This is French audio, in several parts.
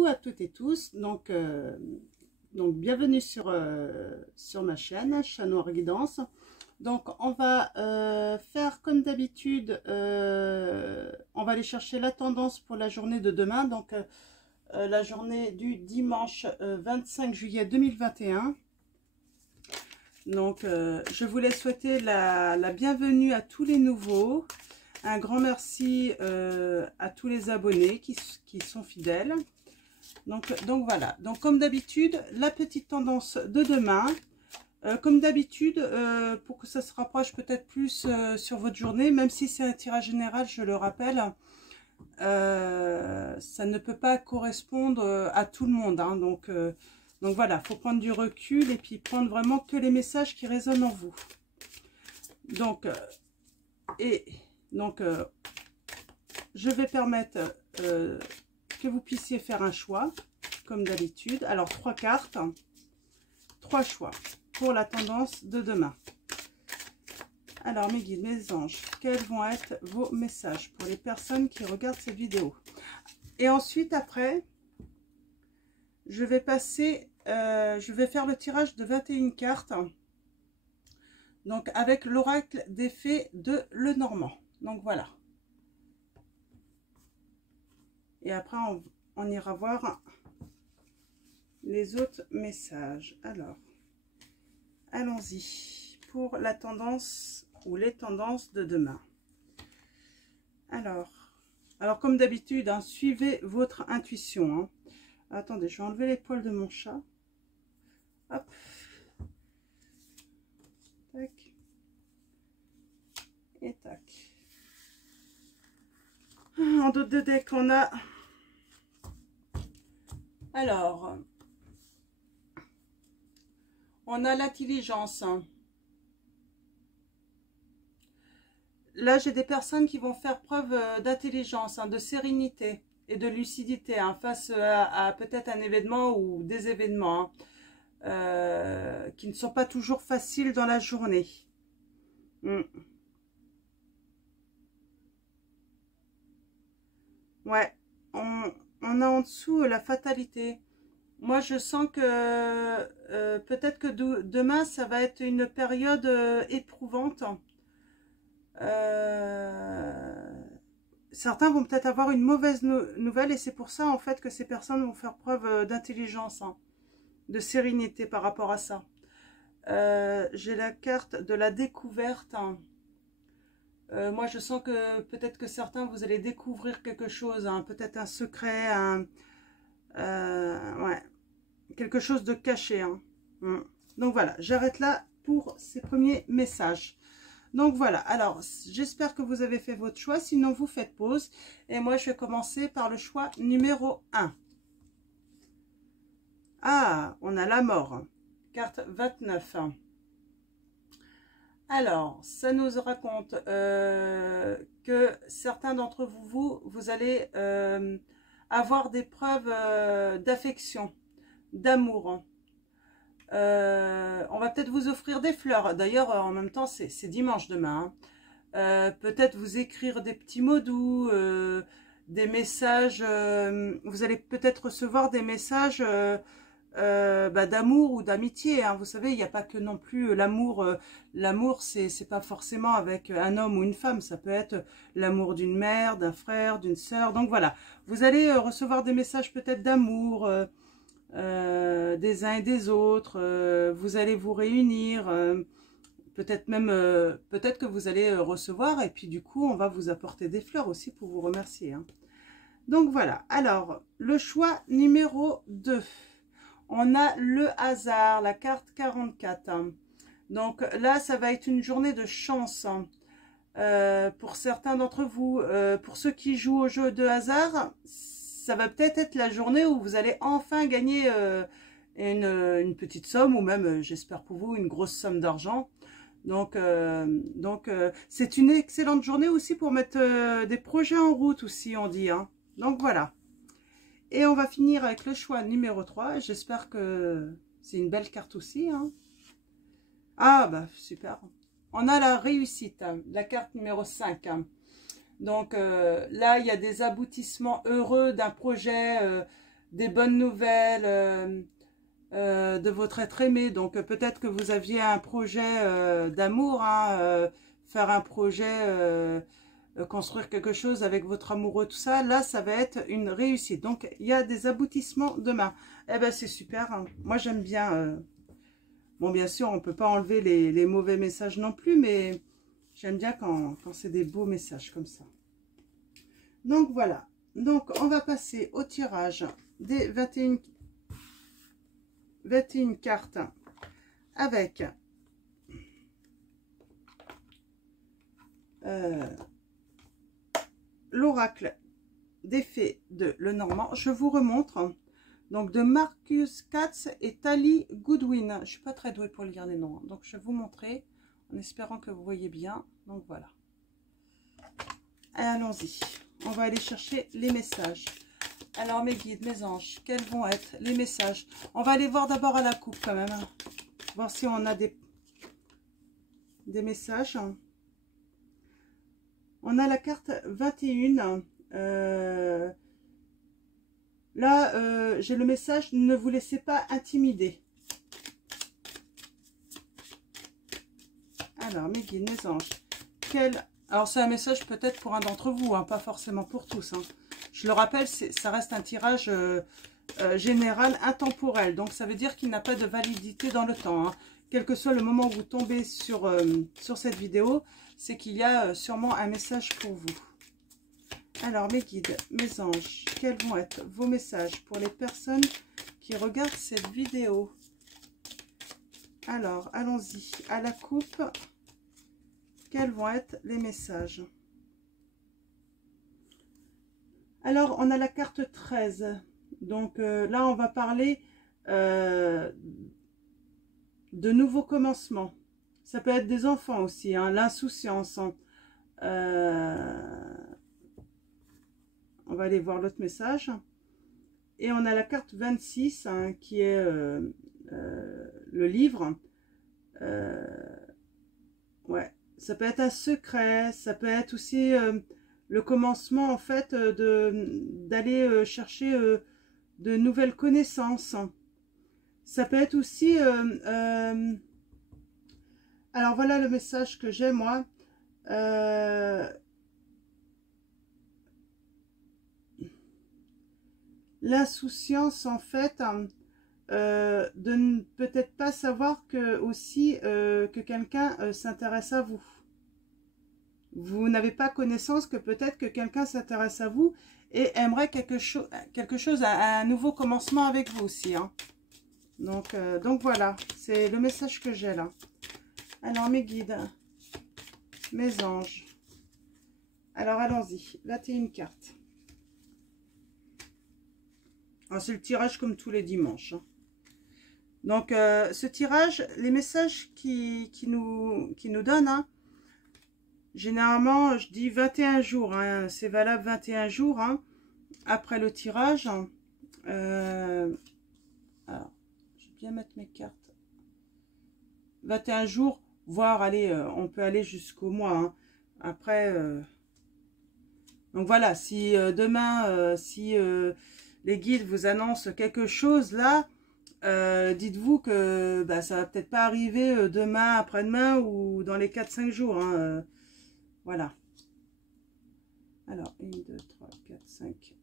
coucou à toutes et tous, donc bienvenue sur ma chaîne Chat Noir Guidance. Donc on va faire comme d'habitude, on va aller chercher la tendance pour la journée de demain, donc la journée du dimanche 25 juillet 2021. Donc je voulais souhaiter la bienvenue à tous les nouveaux. Un grand merci à tous les abonnés qui sont fidèles. Donc voilà. Donc comme d'habitude, la petite tendance de demain. Comme d'habitude, pour que ça se rapproche peut-être plus sur votre journée, même si c'est un tirage général, je le rappelle, ça ne peut pas correspondre à tout le monde. Hein, donc voilà, il faut prendre du recul et puis prendre vraiment que les messages qui résonnent en vous. Donc, je vais permettre que vous puissiez faire un choix, comme d'habitude. Alors, 3 cartes, 3 choix pour la tendance de demain. Alors, mes guides, mes anges, quels vont être vos messages pour les personnes qui regardent cette vidéo? Et ensuite, après, je vais passer, je vais faire le tirage de 21 cartes. Donc, avec l'oracle des fées de Lenormand. Donc, voilà. Et après, on ira voir les autres messages. Alors, allons-y pour la tendance ou les tendances de demain. Alors comme d'habitude, hein, suivez votre intuition. Hein. Attendez, je vais enlever les poils de mon chat. Hop. Tac. Et tac. En dos de deck, on a... Alors, on a l'intelligence. Là, j'ai des personnes qui vont faire preuve d'intelligence, hein, de sérénité et de lucidité hein, face à peut-être un événement ou des événements hein, qui ne sont pas toujours faciles dans la journée. Ouais, on a en dessous la fatalité. Moi, je sens que peut-être que demain, ça va être une période éprouvante. Certains vont peut-être avoir une mauvaise nouvelle et c'est pour ça, en fait, que ces personnes vont faire preuve d'intelligence, hein, de sérénité par rapport à ça. J'ai la carte de la découverte. Hein. Moi, je sens que peut-être que certains, vous allez découvrir quelque chose, hein, peut-être un secret, ouais, quelque chose de caché. Hein. Donc voilà, j'arrête là pour ces premiers messages. Donc voilà, alors j'espère que vous avez fait votre choix, sinon vous faites pause. Et moi, je vais commencer par le choix numéro 1. Ah, on a la mort, carte 29. Alors, ça nous raconte que certains d'entre vous allez avoir des preuves d'affection, d'amour. On va peut-être vous offrir des fleurs. D'ailleurs, en même temps, c'est dimanche demain. Hein. Peut-être vous écrire des petits mots doux, des messages. Vous allez peut-être recevoir des messages d'amour ou d'amitié. Hein. Vous savez, il n'y a pas que non plus l'amour. L'amour, c'est pas forcément avec un homme ou une femme. Ça peut être l'amour d'une mère, d'un frère, d'une sœur. Donc voilà, vous allez recevoir des messages peut-être d'amour. Des uns et des autres, vous allez vous réunir, peut-être même, peut-être que vous allez recevoir et puis du coup on va vous apporter des fleurs aussi pour vous remercier. Hein. Donc voilà, alors le choix numéro 2, on a le hasard, la carte 44. Hein. Donc là ça va être une journée de chance hein. Pour certains d'entre vous, pour ceux qui jouent au jeu de hasard, ça va peut-être être la journée où vous allez enfin gagner une petite somme ou même, j'espère pour vous, une grosse somme d'argent. Donc c'est une excellente journée aussi pour mettre des projets en route aussi, on dit. Hein. Donc voilà. Et on va finir avec le choix numéro 3. J'espère que c'est une belle carte aussi. Hein. Ah bah super. On a la réussite, hein, la carte numéro 5. Hein. Donc là, il y a des aboutissements heureux d'un projet des bonnes nouvelles de votre être aimé. Donc peut-être que vous aviez un projet d'amour, hein, faire un projet, construire quelque chose avec votre amoureux, tout ça. Là, ça va être une réussite. Donc il y a des aboutissements demain. Eh ben c'est super, hein. Moi j'aime bien. Bon, bien sûr, on ne peut pas enlever les mauvais messages non plus, mais j'aime bien quand c'est des beaux messages comme ça. Donc voilà. Donc on va passer au tirage des 21 cartes avec l'oracle des fées de Lenormand. Je vous remontre. Donc de Marcus Katz et Tally Goodwin. Je ne suis pas très douée pour lire les noms, hein. Donc je vais vous montrer en espérant que vous voyez bien. Donc voilà. Allons-y. On va aller chercher les messages. Alors mes guides, mes anges, quels vont être les messages? On va aller voir d'abord à la coupe quand même. Hein. Voir si on a des messages. On a la carte 21. Là, j'ai le message, ne vous laissez pas intimider. Alors, mes guides, mes anges, alors c'est un message peut-être pour un d'entre vous, hein, pas forcément pour tous. Hein. Je le rappelle, ça reste un tirage général intemporel. Donc, ça veut dire qu'il n'a pas de validité dans le temps. Hein. Quel que soit le moment où vous tombez sur cette vidéo, c'est qu'il y a sûrement un message pour vous. Alors, mes guides, mes anges, quels vont être vos messages pour les personnes qui regardent cette vidéo? Alors, allons-y. À la coupe, quels vont être les messages? Alors, on a la carte 13. Donc, là, on va parler de nouveaux commencements. Ça peut être des enfants aussi, hein, l'insouciance. Hein. On va aller voir l'autre message. Et on a la carte 26, hein, qui est le livre. Ouais, ça peut être un secret, ça peut être aussi le commencement, en fait, d'aller chercher de nouvelles connaissances. Ça peut être aussi... alors, voilà le message que j'ai, moi. L'insouciance, en fait, de ne peut-être pas savoir que aussi que quelqu'un s'intéresse à vous. Vous n'avez pas connaissance que peut-être que quelqu'un s'intéresse à vous et aimerait quelque chose, un nouveau commencement avec vous aussi. Hein. Donc voilà, c'est le message que j'ai là. Alors mes guides, mes anges. Alors allons-y, 21 cartes. C'est le tirage comme tous les dimanches. Hein. Donc, ce tirage, les messages qui nous donnent, hein, généralement, je dis 21 jours. Hein, c'est valable 21 jours hein, après le tirage. Alors, je vais bien mettre mes cartes. 21 jours, voire, allez, on peut aller jusqu'au mois. Hein. Après, donc voilà, si demain, si les guides vous annoncent quelque chose là, dites-vous que bah, ça va peut-être pas arriver demain, après-demain ou dans les 4-5 jours. Hein, voilà. Alors, 1, 2, 3, 4, 5,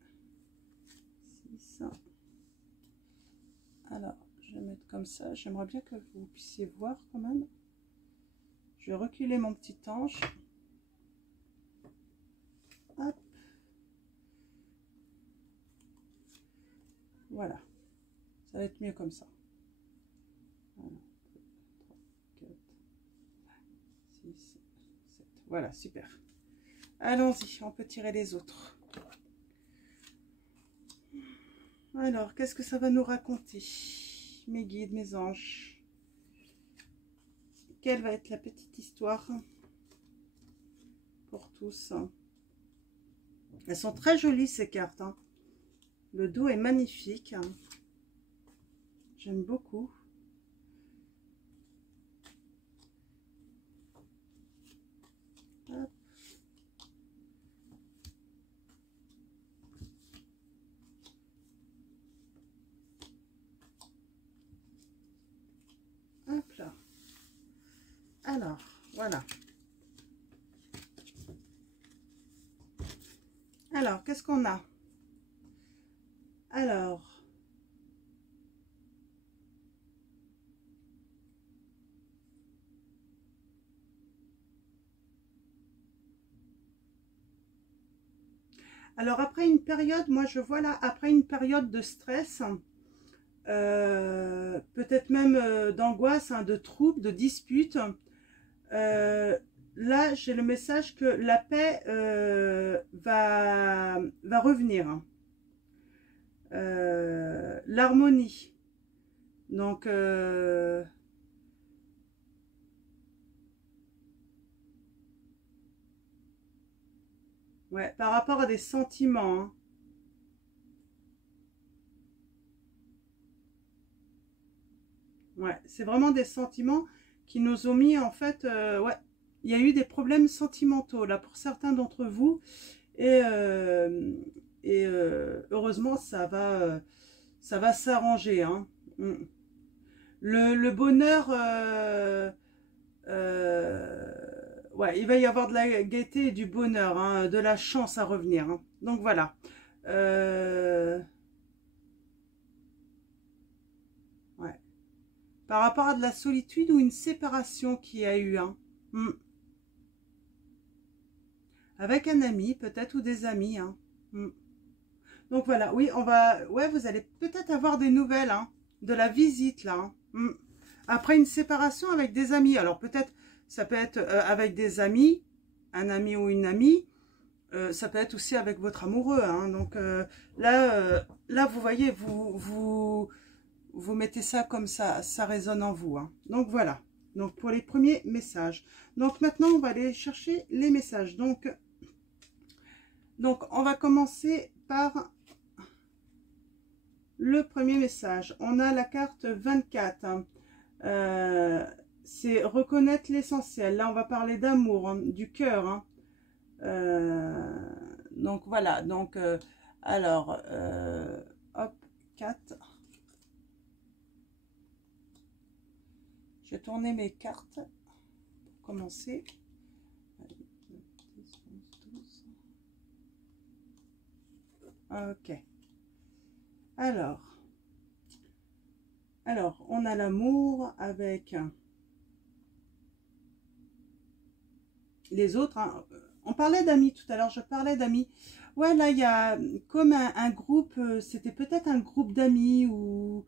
6. Alors, je vais mettre comme ça. J'aimerais bien que vous puissiez voir quand même. Je vais reculer mon petit ange. Hop. Voilà. Ça va être mieux comme ça. 1, 2, 3, 4, 6, 7. Voilà, super. Allons-y, on peut tirer les autres. Alors, qu'est-ce que ça va nous raconter? Mes guides, mes anges. Quelle va être la petite histoire pour tous? Elles sont très jolies ces cartes. Hein. Le dos est magnifique. Hein. J'aime beaucoup. Hop. Alors, voilà. Alors, qu'est-ce qu'on a? Alors après une période, moi je vois là, après une période de stress, peut-être même d'angoisse, hein, de troubles, de disputes, là j'ai le message que la paix va revenir. L'harmonie. Donc, ouais, par rapport à des sentiments, hein. Ouais, c'est vraiment des sentiments qui nous ont mis, en fait, ouais, il y a eu des problèmes sentimentaux, là, pour certains d'entre vous. Et, heureusement, ça va s'arranger, hein. Mm. Le bonheur, ouais, il va y avoir de la gaieté et du bonheur, hein, de la chance à revenir, hein. Donc voilà. Ouais. Par rapport à de la solitude ou une séparation qu'il y a eu, hein. Mm. Avec un ami, peut-être, ou des amis, hein. Mm. Donc voilà, oui, on va, ouais, vous allez peut-être avoir des nouvelles, hein, de la visite, là, hein. Mm. Après une séparation avec des amis, alors peut-être, ça peut être avec des amis, un ami ou une amie, ça peut être aussi avec votre amoureux, hein. Donc là, vous voyez, vous mettez ça comme ça résonne en vous, hein. Donc voilà, donc pour les premiers messages. Donc maintenant, on va aller chercher les messages. Donc on va commencer par le premier message. On a la carte 24, hein. C'est reconnaître l'essentiel. Là, on va parler d'amour, hein, du cœur, hein. Donc voilà, donc alors, hop, 4. Je vais tourner mes cartes pour commencer. Ok. Alors, on a l'amour avec les autres, hein. On parlait d'amis tout à l'heure, je parlais d'amis. Ouais, là, il y a comme un groupe, c'était peut-être un groupe d'amis ou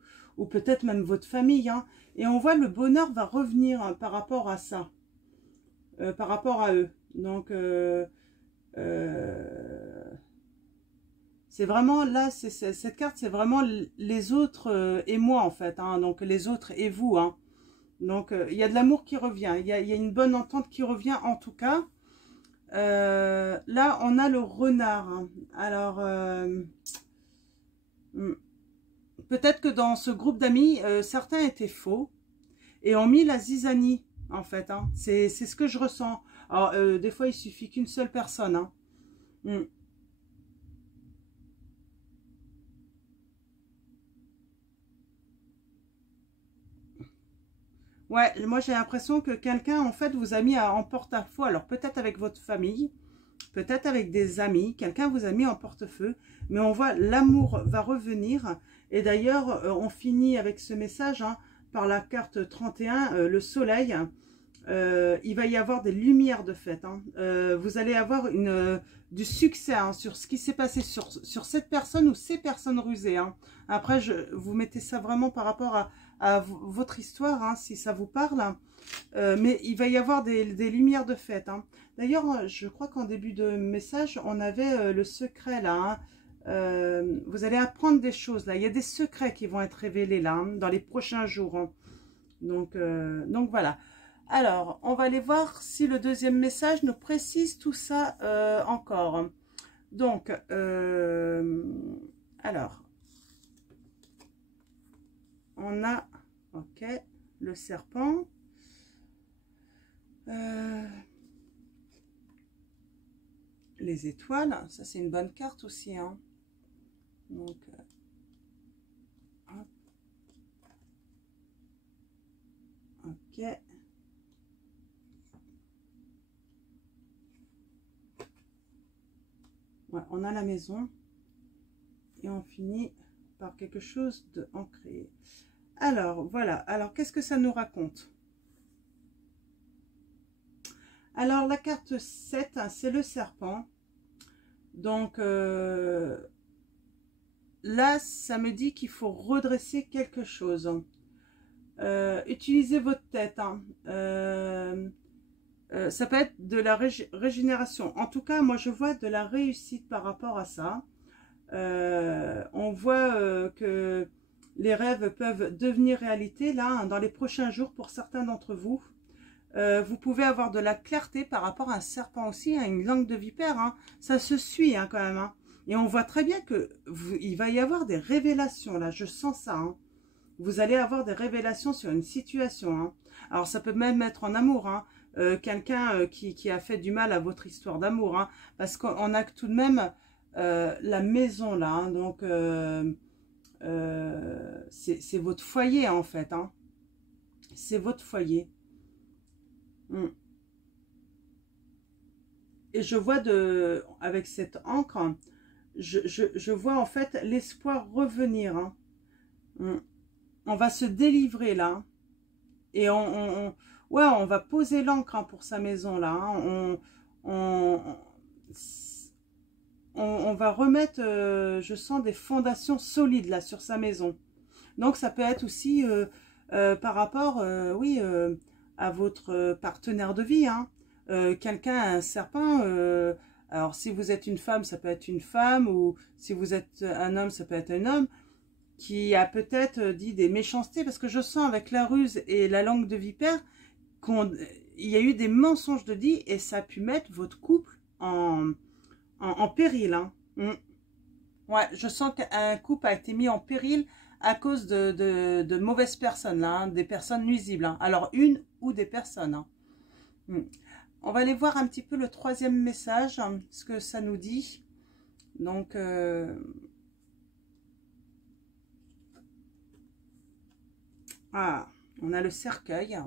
peut-être même votre famille, hein. Et on voit le bonheur va revenir, hein, par rapport à ça, par rapport à eux. Donc, c'est vraiment, là, cette carte, c'est vraiment les autres et moi, en fait, hein. Donc, les autres et vous, hein. Donc, il y a de l'amour qui revient. Il y a une bonne entente qui revient, en tout cas. Là, on a le renard, hein. Alors, peut-être que dans ce groupe d'amis, certains étaient faux et ont mis la zizanie, en fait, hein. C'est ce que je ressens. Alors, des fois, il suffit qu'une seule personne, hein. Mm. Ouais, moi, j'ai l'impression que quelqu'un, en fait, vous a mis en porte-à-faux. Alors, peut-être avec votre famille, peut-être avec des amis, quelqu'un vous a mis en porte-feu, mais on voit l'amour va revenir. Et d'ailleurs, on finit avec ce message, hein, par la carte 31, le soleil. Il va y avoir des lumières de fête, hein. Vous allez avoir du succès, hein, sur ce qui s'est passé sur cette personne ou ces personnes rusées, hein. Après, vous mettez ça vraiment par rapport à votre histoire, hein, si ça vous parle. Mais il va y avoir des lumières de fête, hein. D'ailleurs, je crois qu'en début de message, on avait le secret là, hein. Vous allez apprendre des choses là. Il y a des secrets qui vont être révélés là, hein, dans les prochains jours, hein. Donc voilà. Alors, on va aller voir si le deuxième message nous précise tout ça encore. Donc, alors, on a, ok, le serpent. Les étoiles, ça c'est une bonne carte aussi, hein. Donc, ok. on a la maison. Et on finit par quelque chose d'ancré. Alors, voilà. Alors, qu'est-ce que ça nous raconte? Alors, la carte 7, hein, c'est le serpent. Donc, là, ça me dit qu'il faut redresser quelque chose. Utilisez votre tête. Hein. Ça peut être de la régénération. En tout cas, moi, je vois de la réussite par rapport à ça. On voit que les rêves peuvent devenir réalité là hein, dans les prochains jours pour certains d'entre vous. Vous pouvez avoir de la clarté par rapport à un serpent aussi, à une langue de vipère. Hein. Ça se suit hein, quand même. Hein. Et on voit très bien que il va y avoir des révélations là. Je sens ça. Hein. Vous allez avoir des révélations sur une situation. Hein. Alors ça peut même être en amour. Hein. Quelqu'un qui a fait du mal à votre histoire d'amour. Hein, parce qu'on a tout de même... la maison là, hein, donc c'est votre foyer en fait, hein. C'est votre foyer. Et je vois avec cette encre, je vois en fait l'espoir revenir. Hein. On va se délivrer là. Et ouais, on va poser l'encre hein, pour sa maison là. Hein. On va remettre, je sens des fondations solides là sur sa maison. Donc ça peut être aussi par rapport, oui, à votre partenaire de vie. Hein. Quelqu'un, un serpent, alors si vous êtes une femme, ça peut être une femme, ou si vous êtes un homme, ça peut être un homme, qui a peut-être dit des méchancetés, parce que je sens avec la ruse et la langue de vipère, il y a eu des mensonges de dit, et ça a pu mettre votre couple en péril. Hein. Ouais, je sens qu'un couple a été mis en péril à cause de mauvaises personnes, là, hein, des personnes nuisibles. Hein. Alors, une ou des personnes. Hein. On va aller voir un petit peu le troisième message, hein, ce que ça nous dit. Donc, ah, on a le cercueil.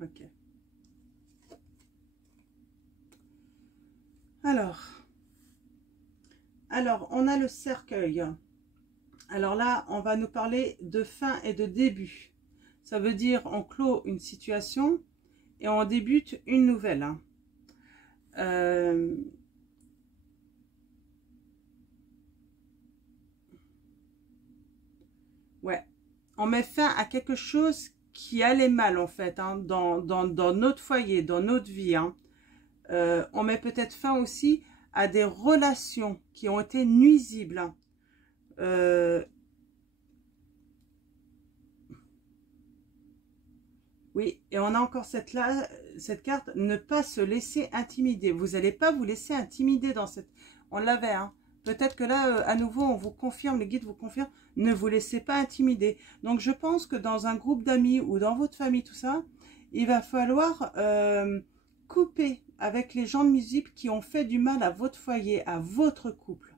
Ok. Alors, on a le cercueil. Alors là, on va nous parler de fin et de début. Ça veut dire on clôt une situation et on débute une nouvelle. Hein. Ouais, on met fin à quelque chose qui allait mal en fait, hein, dans notre foyer, dans notre vie. Hein. On met peut-être fin aussi à des relations qui ont été nuisibles. Hein. Oui, et on a encore cette carte, ne pas se laisser intimider. Vous n'allez pas vous laisser intimider dans cette... On l'avait, hein. Peut-être que là, à nouveau, on vous confirme, les guides vous confirment, ne vous laissez pas intimider. Donc, je pense que dans un groupe d'amis ou dans votre famille, tout ça, il va falloir couper avec les gens nuisibles qui ont fait du mal à votre foyer, à votre couple.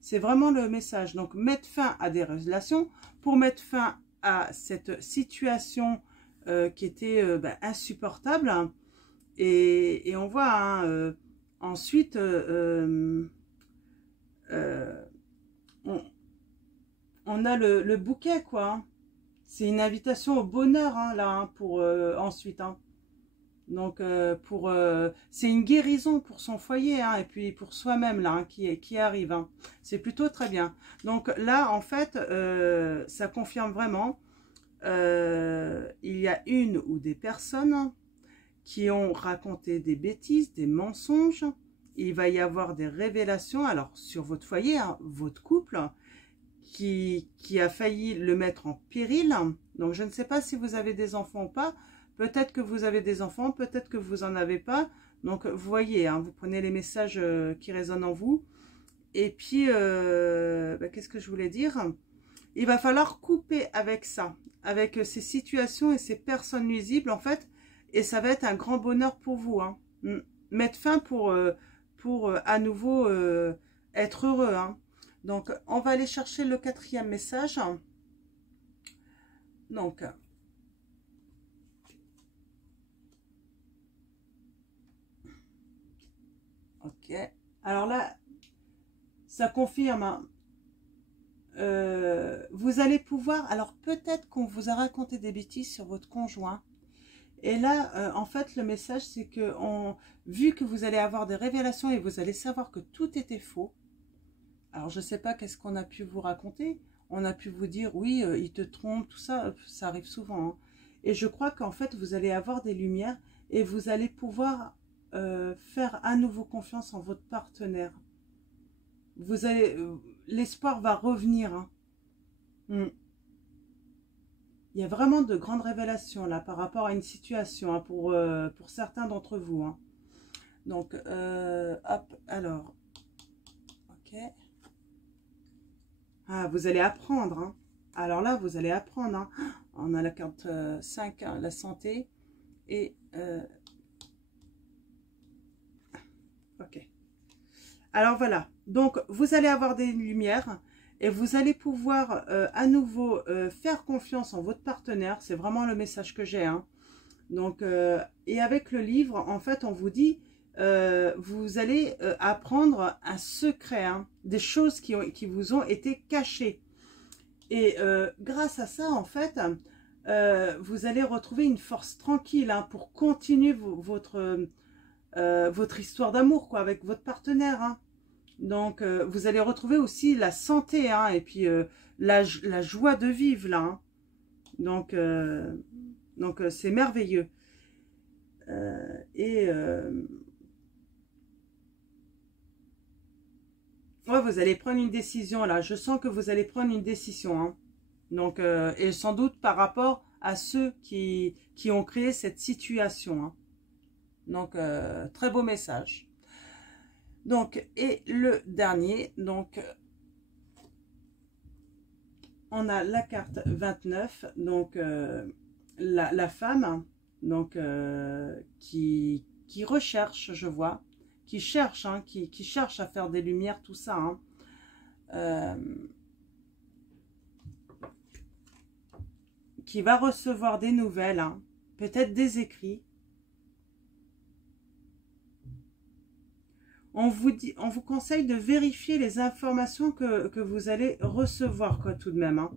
C'est vraiment le message. Donc, mettre fin à des relations pour mettre fin à cette situation qui était insupportable. Hein. Et on voit hein, ensuite... on a le bouquet, quoi. Hein. C'est une invitation au bonheur, hein, là, hein, pour ensuite. Hein. Donc, c'est une guérison pour son foyer, hein, et puis pour soi-même, là, hein, qui arrive. Hein. C'est plutôt très bien. Donc là, en fait, ça confirme vraiment, il y a une ou des personnes qui ont raconté des bêtises, des mensonges. Il va y avoir des révélations, alors sur votre foyer, hein, votre couple, qui a failli le mettre en péril. Donc, je ne sais pas si vous avez des enfants ou pas. Peut-être que vous avez des enfants, peut-être que vous n'en avez pas. Donc, vous voyez, hein, vous prenez les messages qui résonnent en vous. Et puis, qu'est-ce que je voulais dire? Il va falloir couper avec ça, avec ces situations et ces personnes nuisibles, en fait. Et ça va être un grand bonheur pour vous. Hein. Mettre fin pour à nouveau... être heureux. Hein. Donc, on va aller chercher le 4e message. Donc, ok. Alors là, ça confirme. Hein. Vous allez pouvoir... Alors, peut-être qu'on vous a raconté des bêtises sur votre conjoint. Et là, en fait, le message, c'est que vu que vous allez avoir des révélations et vous allez savoir que tout était faux. Alors, je ne sais pas qu'est-ce qu'on a pu vous raconter. On a pu vous dire, oui, il te trompe, tout ça, ça arrive souvent. Hein. Et je crois qu'en fait, vous allez avoir des lumières et vous allez pouvoir faire à nouveau confiance en votre partenaire. Vous allez, l'espoir va revenir. Hein. Il y a vraiment de grandes révélations là par rapport à une situation hein, pour certains d'entre vous. Hein. Donc, hop, alors, ok. Ah, vous allez apprendre. Hein. Alors là, vous allez apprendre. Hein. On a la carte 5, hein, la santé. Et, ok. Alors voilà. Donc, vous allez avoir des lumières. Et vous allez pouvoir à nouveau faire confiance en votre partenaire. C'est vraiment le message que j'ai. Hein. Donc, et avec le livre, en fait, on vous dit, vous allez apprendre un secret, hein, des choses qui vous ont été cachées. Et grâce à ça, en fait, vous allez retrouver une force tranquille hein, pour continuer votre histoire d'amour quoi, avec votre partenaire. Hein. Donc, vous allez retrouver aussi la santé hein, et puis la joie de vivre là. Hein. Donc, c'est merveilleux. Ouais, vous allez prendre une décision là. Je sens que vous allez prendre une décision. Hein. Donc, et sans doute par rapport à ceux qui ont créé cette situation. Hein. Donc, très beau message. Donc, et le dernier, donc, on a la carte 29, donc la femme, donc qui recherche, je vois, qui cherche, hein, qui cherche à faire des lumières, tout ça. Hein, qui va recevoir des nouvelles, hein, peut-être des écrits. On vous conseille de vérifier les informations que vous allez recevoir, quoi, tout de même. Hein.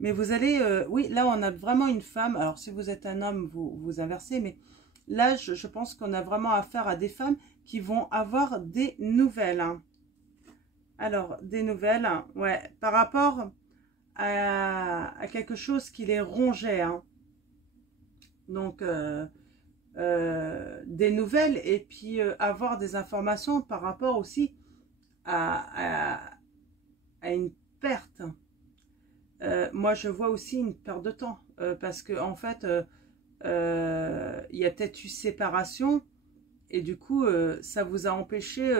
Mais vous allez, oui, là, on a vraiment une femme. Alors, si vous êtes un homme, vous inversez. Mais là, je pense qu'on a vraiment affaire à des femmes qui vont avoir des nouvelles. Hein. Alors, des nouvelles, hein, ouais, par rapport à quelque chose qui les rongeait. Hein. Donc, des nouvelles et puis avoir des informations par rapport aussi à une perte. Moi, je vois aussi une perte de temps parce que en fait, il y a peut-être eu séparation et du coup, ça vous a empêché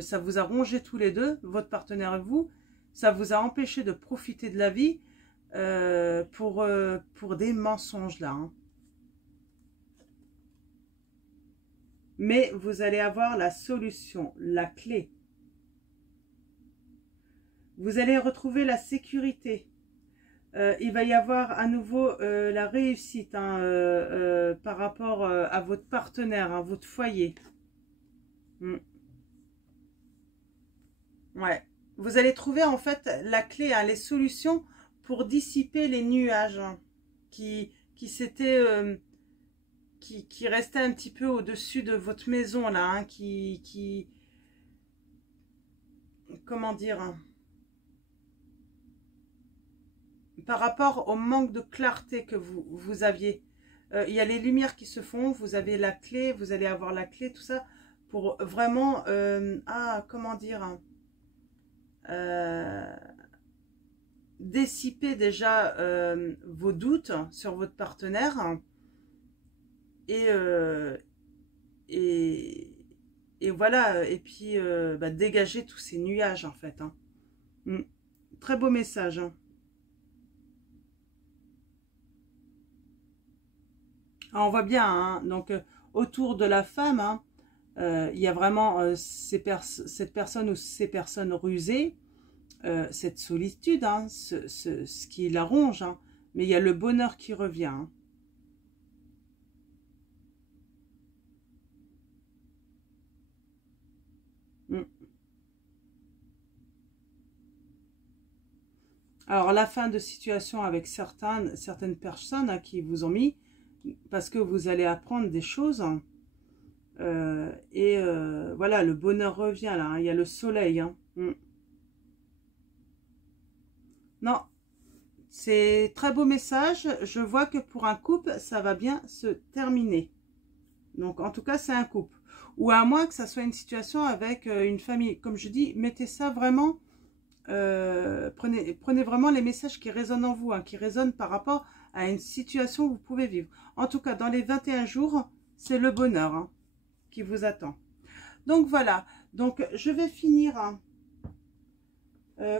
ça vous a rongé tous les deux, votre partenaire et vous, ça vous a empêché de profiter de la vie pour des mensonges là. Hein. Mais vous allez avoir la solution, la clé. Vous allez retrouver la sécurité. Il va y avoir à nouveau la réussite hein, par rapport à votre partenaire, à votre foyer. Ouais. Vous allez trouver en fait la clé, hein, les solutions pour dissiper les nuages hein, qui s'étaient... qui restait un petit peu au-dessus de votre maison là, hein, comment dire, hein, par rapport au manque de clarté que vous aviez. Il y a les lumières qui se font, vous avez la clé, vous allez avoir la clé, tout ça, pour vraiment, comment dire, hein, dissiper déjà vos doutes sur votre partenaire, hein, et, et voilà, et puis dégager tous ces nuages en fait. Hein. Très beau message. Hein. Alors, on voit bien, hein, donc autour de la femme, hein, Il y a vraiment cette personne ou ces personnes rusées, cette solitude, hein, ce qui la ronge, hein, mais il y a le bonheur qui revient. Hein. Mm. Alors, la fin de situation avec certaines personnes hein, qui vous ont mis, parce que vous allez apprendre des choses. Hein, voilà, le bonheur revient là. Hein, il y a le soleil. Hein. Mm. Non, c'est très beau message. Je vois que pour un couple, ça va bien se terminer. Donc, en tout cas, c'est un couple. Ou à moins que ça soit une situation avec une famille. Comme je dis, mettez ça vraiment... prenez vraiment les messages qui résonnent en vous, hein, qui résonnent par rapport à une situation que vous pouvez vivre. En tout cas, dans les 21 jours, c'est le bonheur hein, qui vous attend. Donc voilà, donc je vais finir, hein,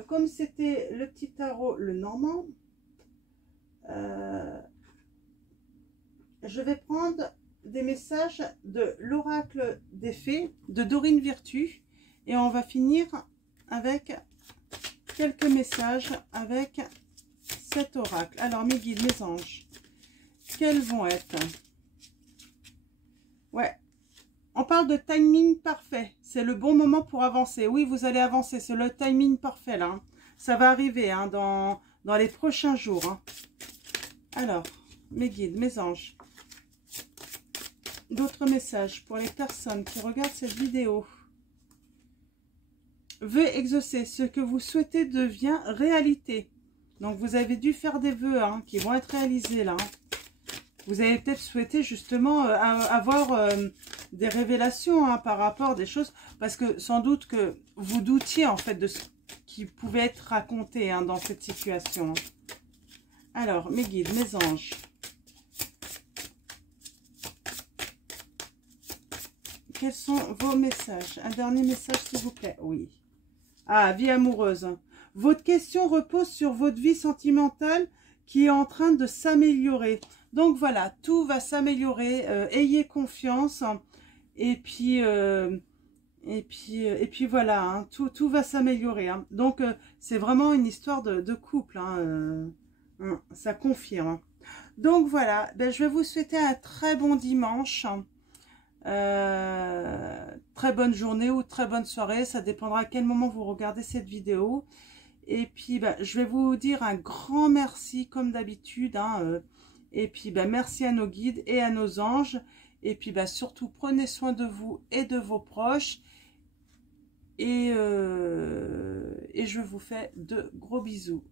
comme c'était le petit tarot, le normand, je vais prendre des messages de l'oracle des fées, de Dorine Virtue, et on va finir avec quelques messages avec cet oracle. Alors mes guides, mes anges, quels vont être? Ouais, on parle de timing parfait. C'est le bon moment pour avancer. Oui, vous allez avancer. C'est le timing parfait là. Hein. Ça va arriver hein, dans les prochains jours. Hein. Alors, mes guides, mes anges. D'autres messages pour les personnes qui regardent cette vidéo. Vœux exaucés. Ce que vous souhaitez devient réalité. Donc, vous avez dû faire des vœux hein, qui vont être réalisés là. Hein. Vous avez peut-être souhaité justement avoir des révélations hein, par rapport à des choses. Parce que sans doute que vous doutiez en fait de ce qui pouvait être raconté hein, dans cette situation. Alors, mes guides, mes anges. Quels sont vos messages? Un dernier message s'il vous plaît. Oui. Ah, vie amoureuse. Votre question repose sur votre vie sentimentale qui est en train de s'améliorer. Donc voilà, tout va s'améliorer. Ayez confiance. Et puis voilà, hein, tout va s'améliorer. Hein. Donc c'est vraiment une histoire de couple. Hein, ça confirme. Donc voilà, ben, je vais vous souhaiter un très bon dimanche. Très bonne journée ou très bonne soirée. Ça dépendra à quel moment vous regardez cette vidéo. Et puis, ben, je vais vous dire un grand merci comme d'habitude. Hein, et puis, ben, merci à nos guides et à nos anges. Et puis, ben, surtout, prenez soin de vous et de vos proches. Et je vous fais de gros bisous.